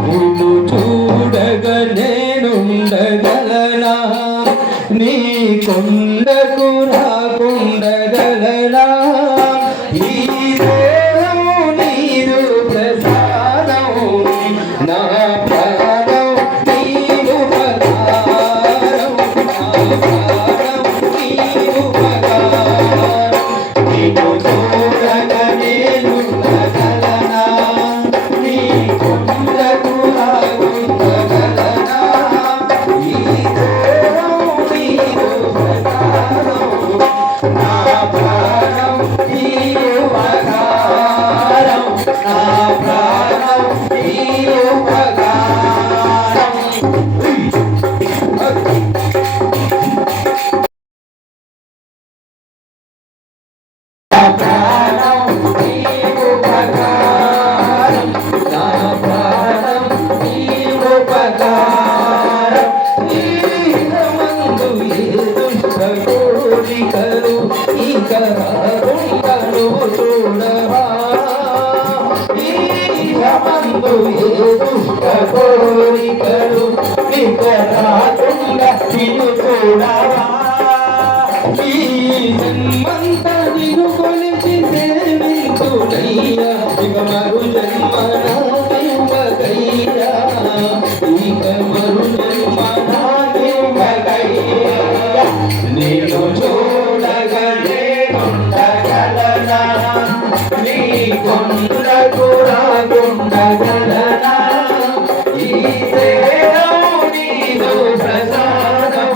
నిన్ను చూడగా నేనుండగలనా నీ కొండకు రాకుండగలనా ఈ దేహము నీరు ప్రసాదం నా ప్రాణం నీవు పదారం నీవు పదారం నిన్ను చూడగా నేనుండగలనా నీ కొండకు రాకుండగలనా ఈ దేహము నీరు ప్రసాదం నా ప్రాణం నీవు పదారం నా ప్రాణం నీవు పదారం ప్రాణం నీవు పదారం నా ప్రాణం నీవు పదారం నీలమందు ఏదుష్ట కోరికలు ఇక రాకుండను చూడవా నీలమందు ఏదుష్ట కోరికలు ఇక రాకుండా నిన్ను చూడవా ఈ జన్మంతా నిన్ను కొలిచి సేవించునయ్యా ఇక మరు జన్మ నాకివ్వకయ్యా ఇక మరు జన్మ నాకివ్వకయ్యా నిన్ను చూడగా నేనుండగలనా నీ కొండకు రాకుండగలనా ఈ దేహం నీదు ప్రసాదం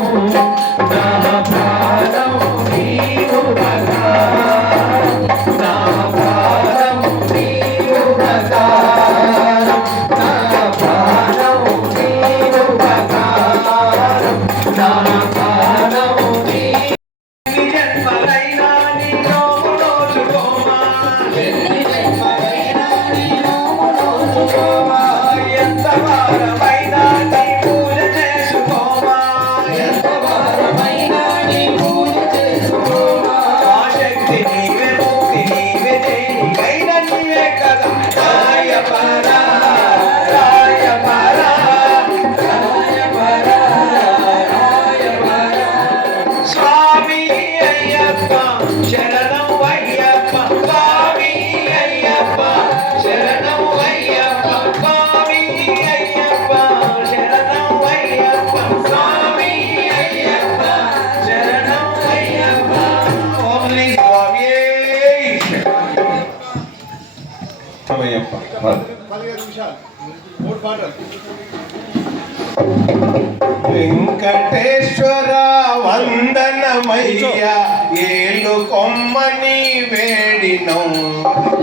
నా ప్రాణం నీవు పదారం నా ప్రాణం నీవు పదారం నా ప్రాణం నీవు పదారం నా ప్రాణం నీవు జన్మలైనా నీ నోము నోచుకోమా ఎన్ని జన్మలైనా నీ నోము నోచుకోమా ఎంత వారమైనా నీ పూజ చేసుకోమా ఎంత వారమైనా నీ పూజ చేసుకోమా ఆ శక్తి నీవే ముక్తి నీవే దేనికైనా నీవే కదా రాయ పరా రాయ పరా రాయ పరా రాయ పరా స్వామి అయ్యప్ప శరణం అయ్యప్ప స్వామి అయ్యప్ప శరణం అయ్యప్ప స్వామి అయ్యప్ప శరణం అయ్యప్ప స్వామి అయ్యప్ప శరణం అయ్యప్ప ఓంలీ స్వామి అయ్యప్ప 15 నిమిషాలు 3 పాటలు వెంకటేశ్వర వందనమయ్య ఏలు కొమ్మని వేడినం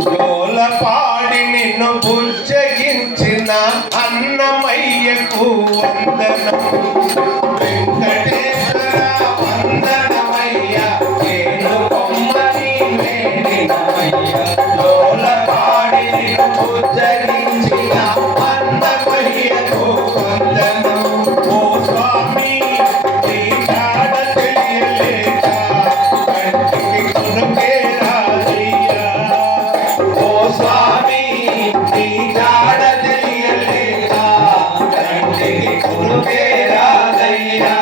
జోల పాడి నిన్ను బుజ్జగించిన అన్నమయ్యకు వందనం వెంకటేశ్వర వందనమయ్య ఏలు కొమ్మని వేడినమయ్య జోల పాడి నిన్ను బుజ్జగించిన అన్నమయ్యకు వందనం ఓ స్వామి నీ జాడ తెలియలేక కంటికి కొనుకే రాజయ్యా ఓ స్వామి నీ జాడ తెలియలేక కంటికి కొనుకే రాజయ్యా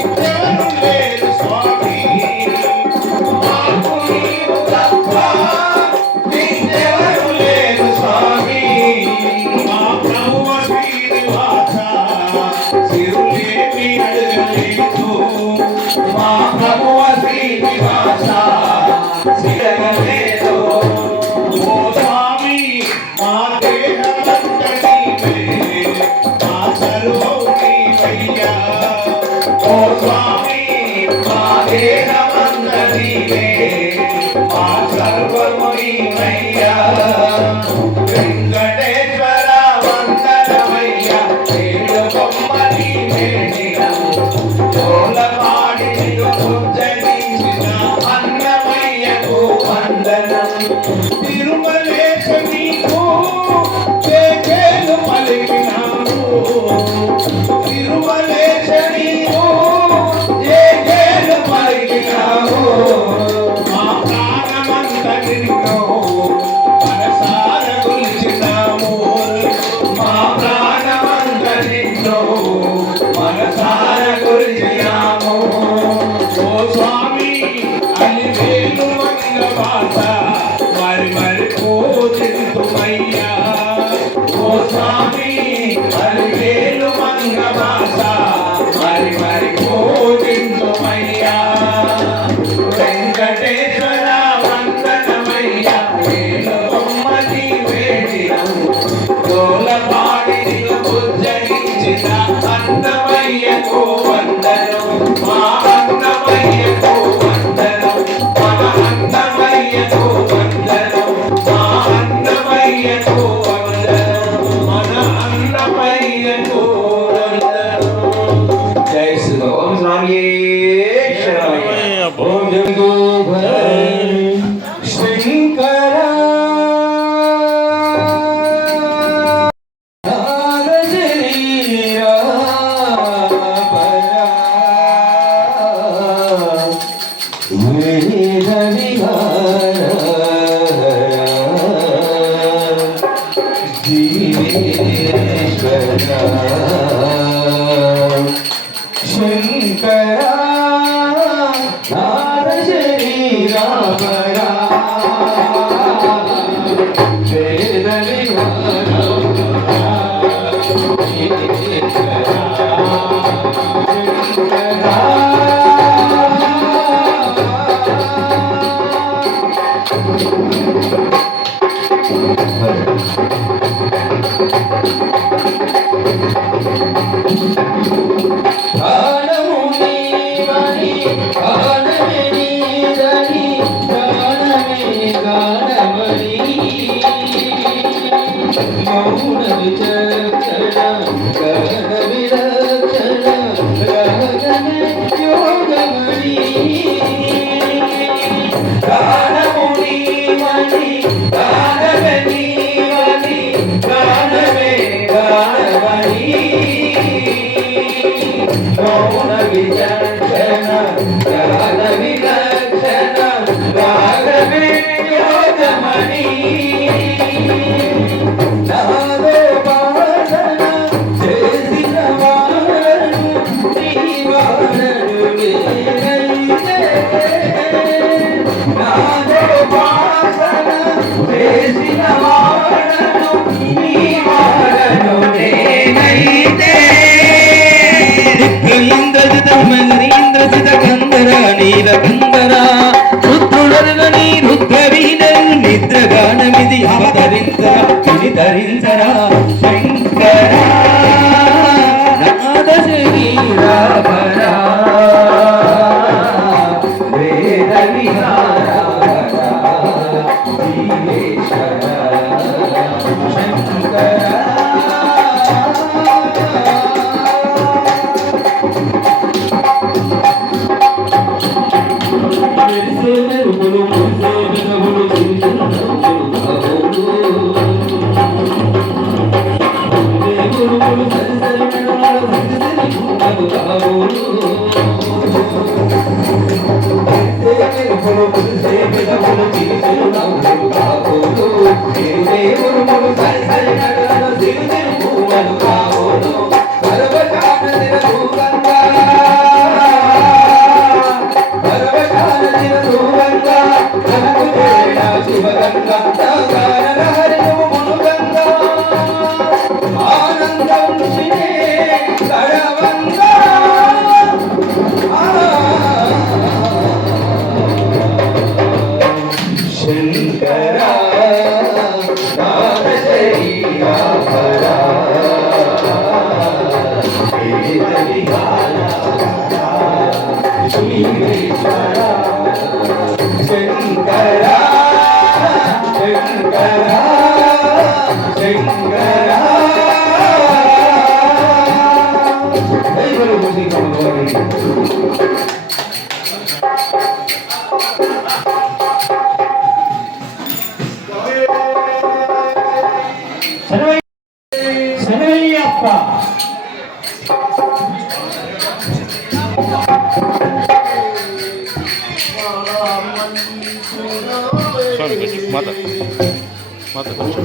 ఎవరు లేరు స్వామి మాకు నీవు తప్ప ఇంకెవరు లేరు స్వామి. మా ప్రభువ శ్రీనివాస సిరులేమి అడగలేదు మా ప్రభువ శ్రీనివాస సిరగలేదు. ఓ స్వామి మా దేహమంత నీవే మా సర్వం నీవయ్యా ఓ స్వామి మా దేహమంత నీవే మా సర్వము నీవయ్యా. వెంకటేశ్వర వందనమయ్యా ఏడు బొమ్మ నీవేడినము జోలపాడి నిన్ను ఉజ్జగించిన అన్నమయ్యకు వందనం. తిరుమలేశ నీకు జయజయలు పలికినాము తిరుమలేశ నీవు జయజయలు పలికినావు. మా ప్రాణమంత నిన్ను మనసార కొలిచినాము మా ప్రాణమంత నిన్ను మనసార కొలిచినాము. ఓ స్వామి అలివేలు మంగవాస మరి మరి పూజింతుమయ్యా ఓ స్వామి అలివేలు మంగవాస మరి మరి పూజింతుమయ్యా. వెంకటేశ్వర వందనమయ్యా వేలు బొమ్మని వేడినము జోలపాడి నిన్ను ఉజ్జగించిన అన్నమయ్యకు వందనం. మా అన్నమయ్యకు వందనం మన అన్నమయ్యకు వందనం మా అన్నమయ్యకు వందనం మన అన్నమయ్యకు వందనం. జై శ్రీ ఓం స్వామి శరణమయ్య. ఓం జగో శంకర శంకర నాద శరీరా పరా వేద నిద్రగానమిది అవతరించరా శంకర నాద శరీరాభరా వేద విహారా జీవేశ్వర ఈశ్వర శంకర శంకర శంకర శనయ్యప్ప స్వామి కొంచెం మాత మాత కొంచెం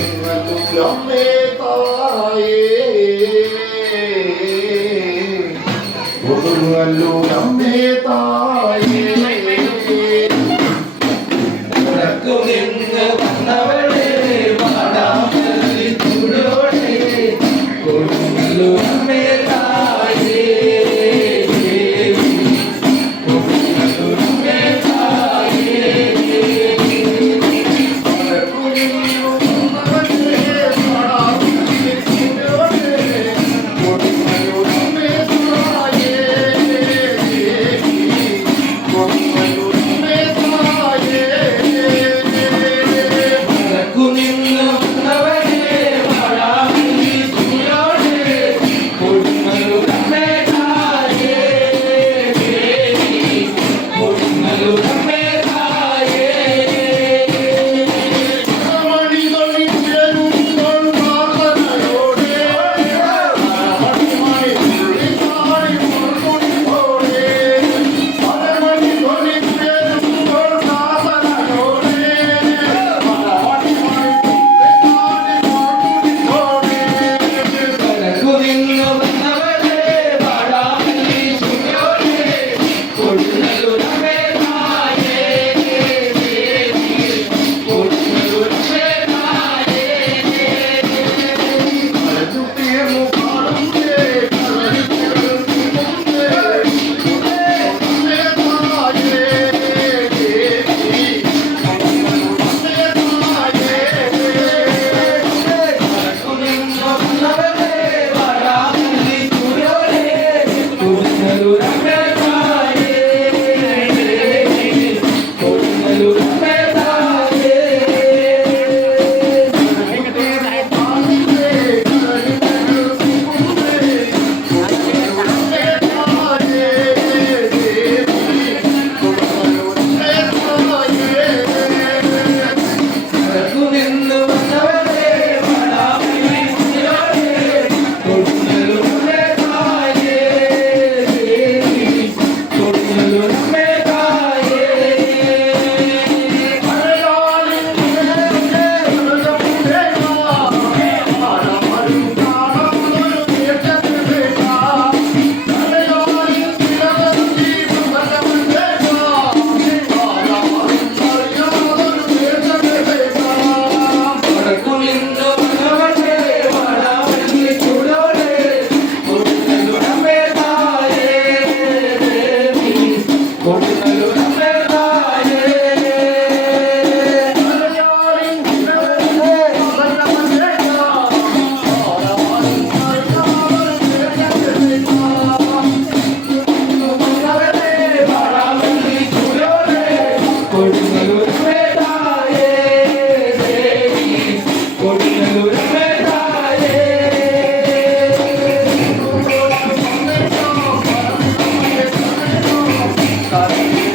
Thank you.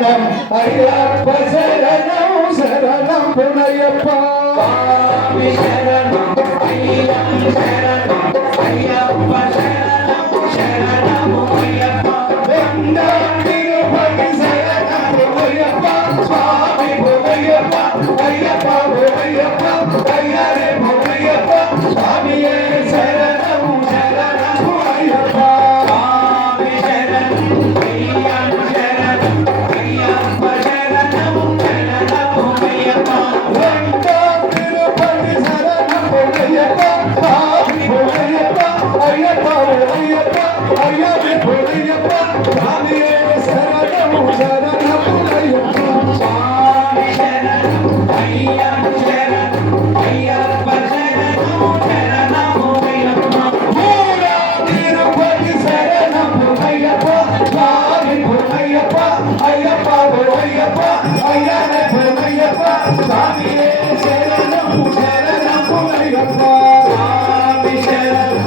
శరణం అయ్యప్ప శరణం శరణం పునయ్యప్ప స్వామి శరణం అయ్యం శరణం అయ్యప్ప శరణం శరణం అయ్యప్ప వెంకట తిరుపతి శరణం పునయ్యప్ప స్వామి పునయ్యప్ప అయ్యప్ప పునయ్యప్ప అయ్యరే పునయ్యప్ప స్వామియే శరణం శరణం అయ్యప్ప స్వామి శరణం అయ్యం శరణం అయ్యప్ప శరణం శరణం అయ్యప్ప వెంకట తిరుపతి శరణం పునయ్యప్ప స్వామి పునయ్యప్ప అయ్యప్ప పునయ్యప్ప అయ్యరే పునయ్యప్ప స్వామియే శరణం శరణం అయ్యప్ప స్వామి శరణం అయ్యం శరణం అయ్యప్ప శరణం శరణం అయ్యప్ప మూడా తిరుపతి శరణం అయ్యప్ప స్వామి పునయ్యప్ప అయ్యప్ప పునయ్యప్ప అయ్యరే పునయ్యప్ప స్వామియే శరణం శరణం అయ్యప్ప స్వామి శరణం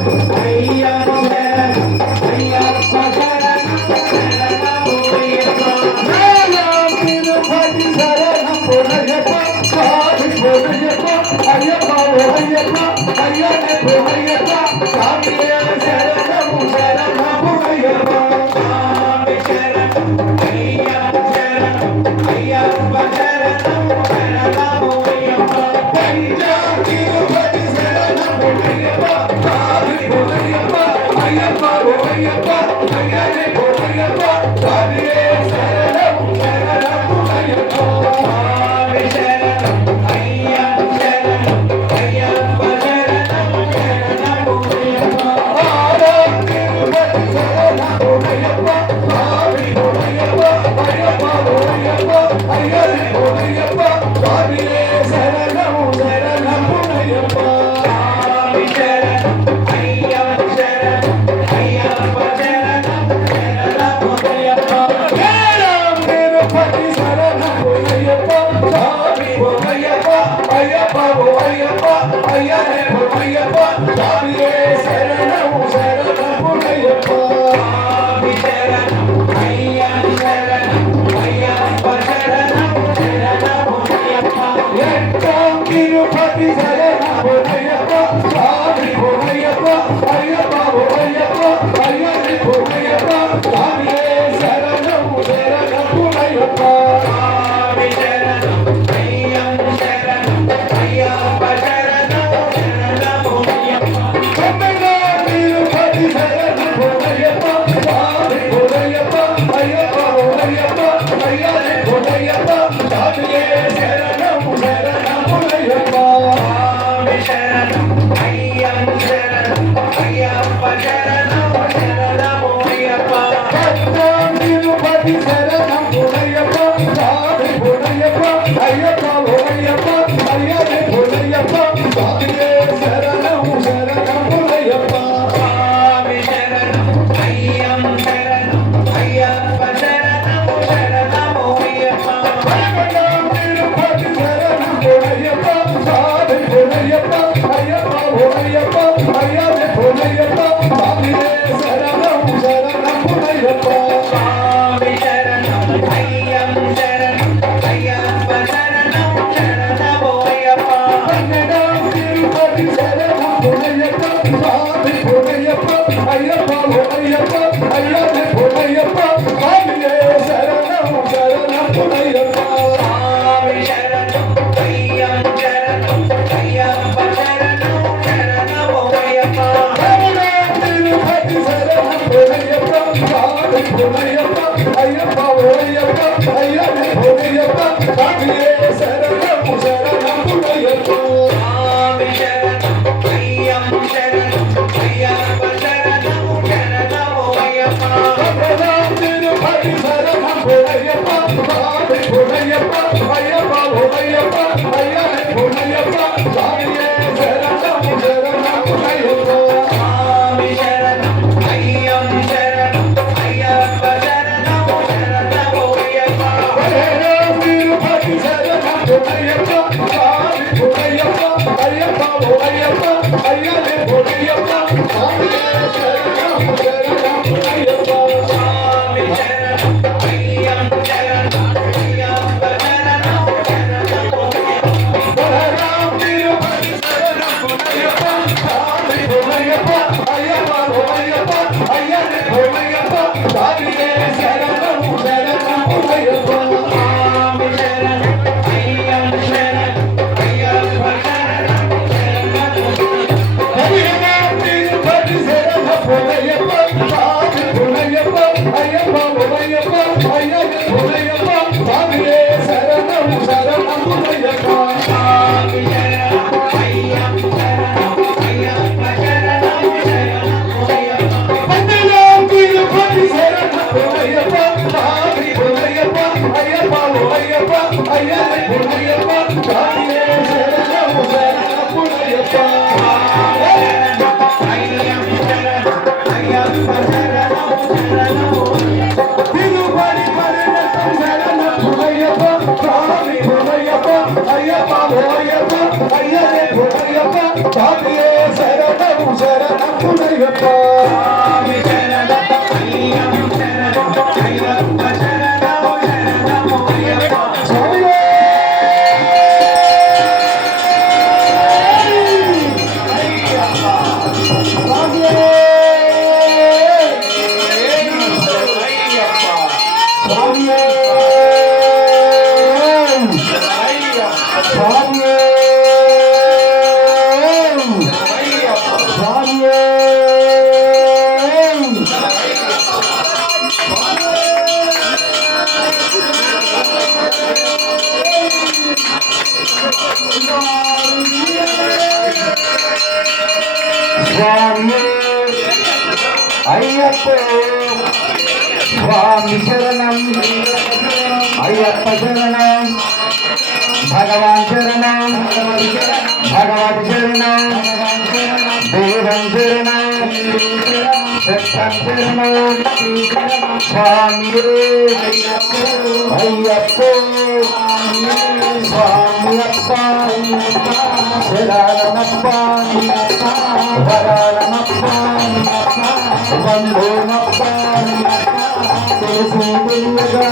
అయ్యం శరణం అయ్యప్ప శరణం శరణం అయ్యప్ప మూడా తిరుపతి శరణం పునయ్యప్ప స్వామి పునయ్యప్ప అయ్యప్ప పునయ్యప్ప అయ్యరే పునయ్యప్ప స్వామియే శరణం శరణం అయ్యప్ప స్వామి శరణం అయ్యం శరణం అయ్యప్ప శరణం శరణం అయ్యప్ప పంజాబ్ తిరుపతి శరణం పునయ్యప్ప స్వామి పునయ్యప్ప అయ్యప్ప పునయ్యప్ప అయ్యరే పునయ్యప్ప స్వామియే శరణం శరణం అయ్యప్ప స్వామి శరణం అయ్యం శరణం అయ్యప్ప శరణం శరణం అయ్యప్ప ఆరా తిరుపతి శరణం పునయ్యప్ప స్వామి పునయ్యప్ప అయ్యప్ప పునయ్యప్ప అయ్యరే పునయ్యప్ప స్వామియే శరణం శరణం అయ్యప్ప స్వామి శరణం అయ్యం శరణం అయ్యప్ప శరణం శరణం అయ్యప్ప శరణం తిరుపతి శరణం పునయ్యప్ప స్వామి పునయ్యప్ప అయ్యప్ప పునయ్యప్ప అయ్యరే పునయ్యప్ప స్వామియే శరణం శరణం పునయ్యప్ప స్వామి శరణం అయ్యం శరణం అయ్యప్ప శరణం శరణం అయ్యప్ప ఎక్కం తిరుపతి శరణం పునయ్యప్ప స్వామి పునయ్యప్ప అయ్యప్ప పునయ్యప్ప అయ్యరే పునయ్యప్ప స్వామియే శరణం శరణం పునయ్యప్ప స్వామి శరణం అయ్యం శరణం అయ్యప్ప శరణం శరణం అయ్యప్ప తమిళనాడు తిరుపతి శరణం పునయ్యప్ప స్వామి పునయ్యప్ప అయ్యప్ప పునయ్యప్ప అయ్యరే పునయ్యప్ప స్వామియే శరణం శరణం అయ్యప్ప స్వామి శరణం అయ్యం శరణం అయ్యప్ప శరణం శరణం అయ్యప్ప పట్నం తిరుపతి శరణం పునయ్యప్ప స్వామి పునయ్యప్ప అయ్యప్ప పునయ్యప్ప అయ్యరే పునయ్యప్ప స్వామియే శరణం శరణం అయ్యప్ప స్వామి శరణం అయ్యం శరణం అయ్యప్ప శరణం శరణం అయ్యప్ప పట్నం తిరుపతి శరణం పునయ్యప్ప స్వామి పునయ్యప్ప అయ్యప్ప పునయ్యప్ప అయ్యరే పునయ్యప్ప స్వామియే శరణం శరణం అయ్యప్ప స్వామి శరణం అయ్యం శరణం అయ్యప్ప శరణం శరణం అయ్యప్ప పట్నం తిరుపతి శరణం పునయ్యప్ప స్వామి పునయ్యప్ప అయ్యప్ప పునయ్యప్ప అయ్యరే పునయ్యప్ప స్వామియే శరణం శరణం అయ్యప్ప స్వామి శరణం అయ్యం శరణం అయ్యప్ప శరణం శరణం అయ్యప్ప తిరుపతి శరణం పునయ్యప్ప స్వామి పునయ్యప్ప అయ్యప్ప పునయ్యప్ప అయ్యరే పునయ్యప్ప స్వామియే శరణం శరణం అయ్యప్ప స్వామి శరణం అయ్యం శరణం అయ్యప్ప శరణం శరణం అయ్యప్ప తిరుపతి శరణం పునయ్యప్ప స్వామి పునయ్యప్ప అయ్యప్ప పునయ్యప్ప అయ్యరే పునయ్యప్ప స్వామియే శరణం శరణం అయ్యప్ప స్వామి శరణం అయ్యం శరణం అయ్యప్ప శరణం శరణం అయ్యప్ప తిరుపతి శరణం పునయ్యప్ప స్వామి పునయ్యప్ప అయ్యప్ప పునయ్యప్ప అయ్యరే పునయ్యప్ప స్వామియే శరణం శరణం అయ్యప్ప స్వామి శరణం అయ్యం శరణం అయ్యప్ప స్వామియే శరణం శరణం అయ్యప్ప స్వామి శరణం అయ్యప్ప శరణం స్వామి అయ్యప్ప స్వామి శరణం అయ్యప్ప శరణం భగవాన్ శరణం భగవత్ శరణం దేవం శరణం శక్తం శరణం స్వామి అయ్యప్ప స్వామియప్ప శరణమప్ప వరణమప్ప బంధునప్ప తెలిసి తెలియగా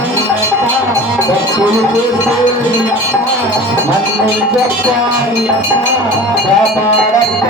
భక్తులు చేస్తూ నన్ను చెప్ప కాపాడప్ప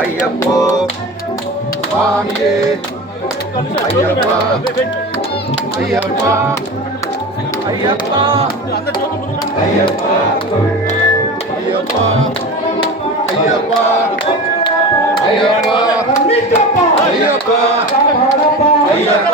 అయ్యప్ప స్వామియే అయ్యప్ప అయ్యప్ప అయ్యప్ప అయ్యప్ప అయ్యప్ప అయ్యప్ప అయ్యప్ప అయ్యప్ప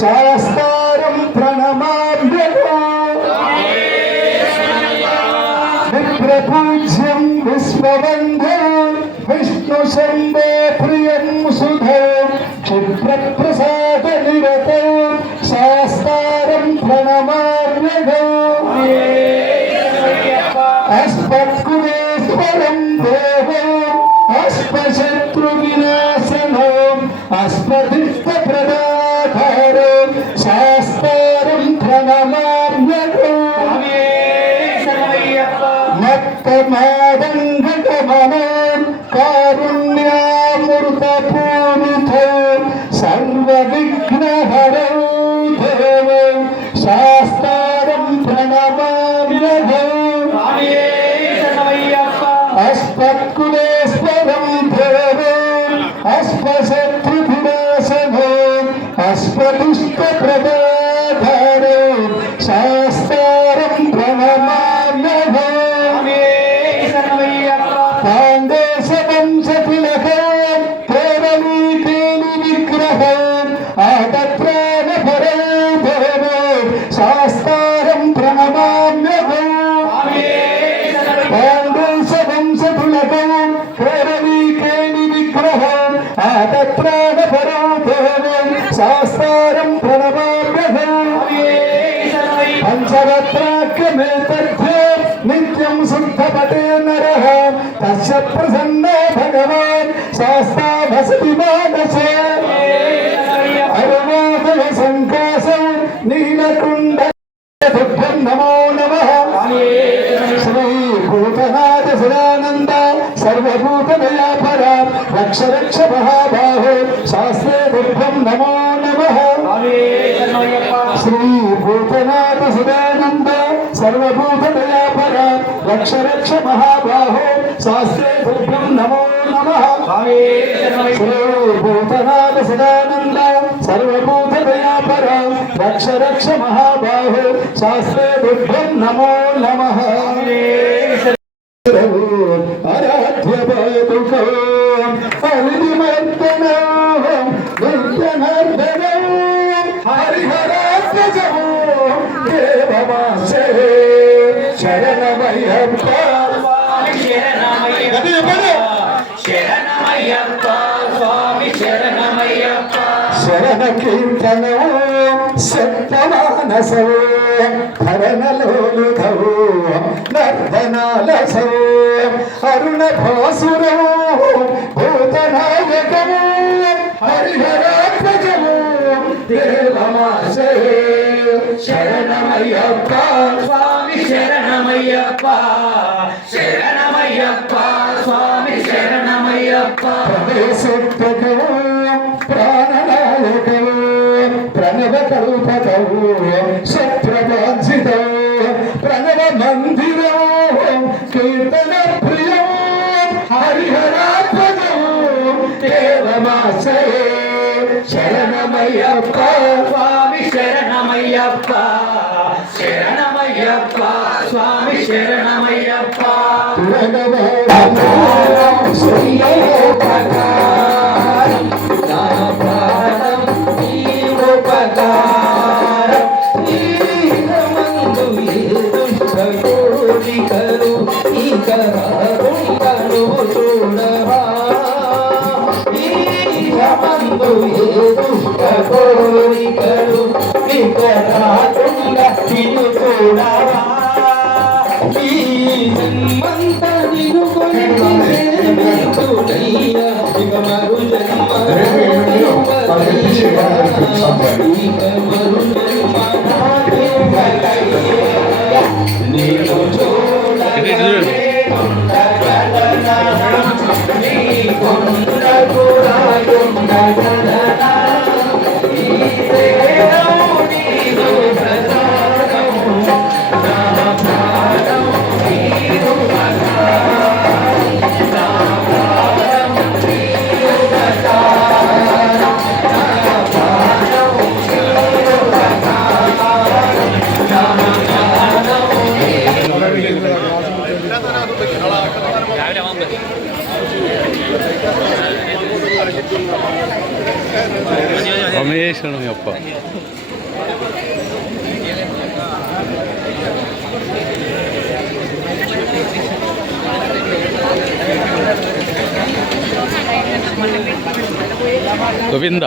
శాస్త్రం ప్రణమాభ్యో విప్రపూజ్యం విశ్వవందే విష్ణు శంభో ప్రియం సుధో క్షిప్రప్రసాద నిరతో శాస్త్రం ప్రణమాభ్యో అస్మత్కులేశ్వరం దేవో అస్మశత్రు వినాశనో అస్మదిష్ట ప్రదాధారో శాస్త్రం ప్రణమామ్యో మత్తమాదంగమనో కారుణ్యామృతపూరితో సర్వవిఘ్నహరో దేవో శాస్త్రం ప్రణమామ్యో అస్మత్కులేశ్వరం దేవో అస్మశత్రువినాశనో అస్మదిష్ట ప్రదాధారో శాస్త్రం ప్రణమామ్యో పాండేశవంశతిలకో కేరళీకేలి విగ్రహో ఆదత్రాణపరో దేవో శాస్త్రం ప్రణమామ్యో పాండేశవంశతిలకో కేరళీకేలి విగ్రహో ఆదత్రాణపరో దేవో శాస్త్రం ప్రణమామ్యో పంచరత్నాఖ్యమే తథ్యే నిత్యం శుద్ధపటే నరః తస్య ప్రసన్నో భగవాన్ శాస్త్రాభసతి మానసే అరుణాచల సంకాశం నీలకుండ తుభ్యం నమో నమః శ్రీ భూతనాథ సదానంద సర్వభూతదయాపర రక్ష రక్ష మహాబాహో శాస్త్రే తుభ్యం నమో నమః శ్రీ భూతనాథ సదానంద సర్వభూతదయాపర రక్ష రక్ష మహాబాహో శాస్త్రే తుభ్యం నమో నమః శ్రీ భూతనాథ సదానంద సర్వభూతదయాపర రక్ష రక్ష మహాబాహో శాస్త్రే తుభ్యం నమో నమః ఆరాధ్య పాదుకో హరిమర్దనో నిత్యనర్దనో హరిహరాత్మజమో దేవమాసే శరణమయ్యప్ప స్వామి శరణమయ్యప్ప శరణమయ్యప్ప స్వామి శరణమయ్యప్ప శరణ కీర్తనో సప్తమానసో హరణలోలుధవో నర్దనాలసో అరుణ భాసురో భూతనాయకమో హరిహరాత్మజమో దేవమాశయే శరణమయ్యప్ప స్వామి శరణమయ్యప్ప శరణమయ్యప్ప స్వామి శరణమయ్యప్ప ప్రవేశోత్తకో ప్రాణనాయకో ప్రణవకల్పకో సత్ప్రభాజితో ప్రణవ మందిరో కీర్తన ప్రియో హరిహరాత్మజో దేవమాశయే శరణమయ్యప్ప స్వామి శరణమయ్యప్ప శరణమయ్యప్ప స్వామి శరణమయ్యప్ప రమేశ్వరమయ్యప్ప గోవింద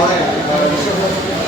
అవునా